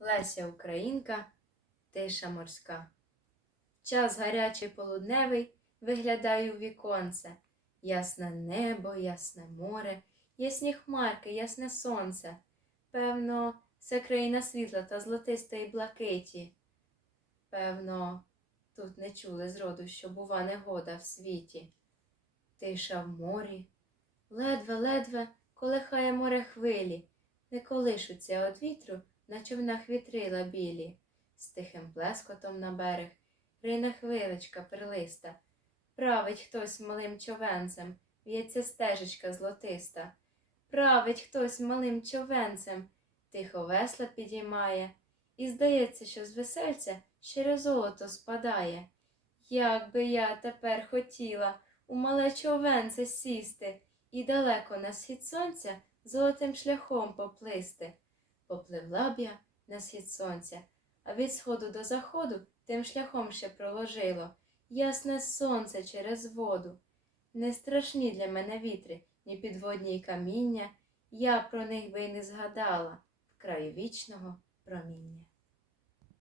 Леся Українка, тиша морська. Час гарячий полудневий, виглядаю в віконце. Ясне небо, ясне море, ясні хмарки, ясне сонце. Певно, це країна світла та золотистої блакиті. Певно, тут не чули зроду, що бува негода в світі. Тиша в морі, ледве-ледве колихає море хвилі, не колишуться від вітру на човнах вітрила білі, з тихим плескотом на берег, рине хвилечка перлиста, править хтось малим човенцем, в'ється стежечка злотиста, править хтось малим човенцем, тихо весла підіймає, і здається, що з весельця щире золото спадає. Як би я тепер хотіла у мале човенце сісти і далеко на схід сонця золотим шляхом поплисти. Попливла б я на схід сонця, а від сходу до заходу тим шляхом ще проложило ясне сонце через воду. Не страшні для мене вітри, ні підводні й каміння, я про них би й не згадала в краю вічного проміння.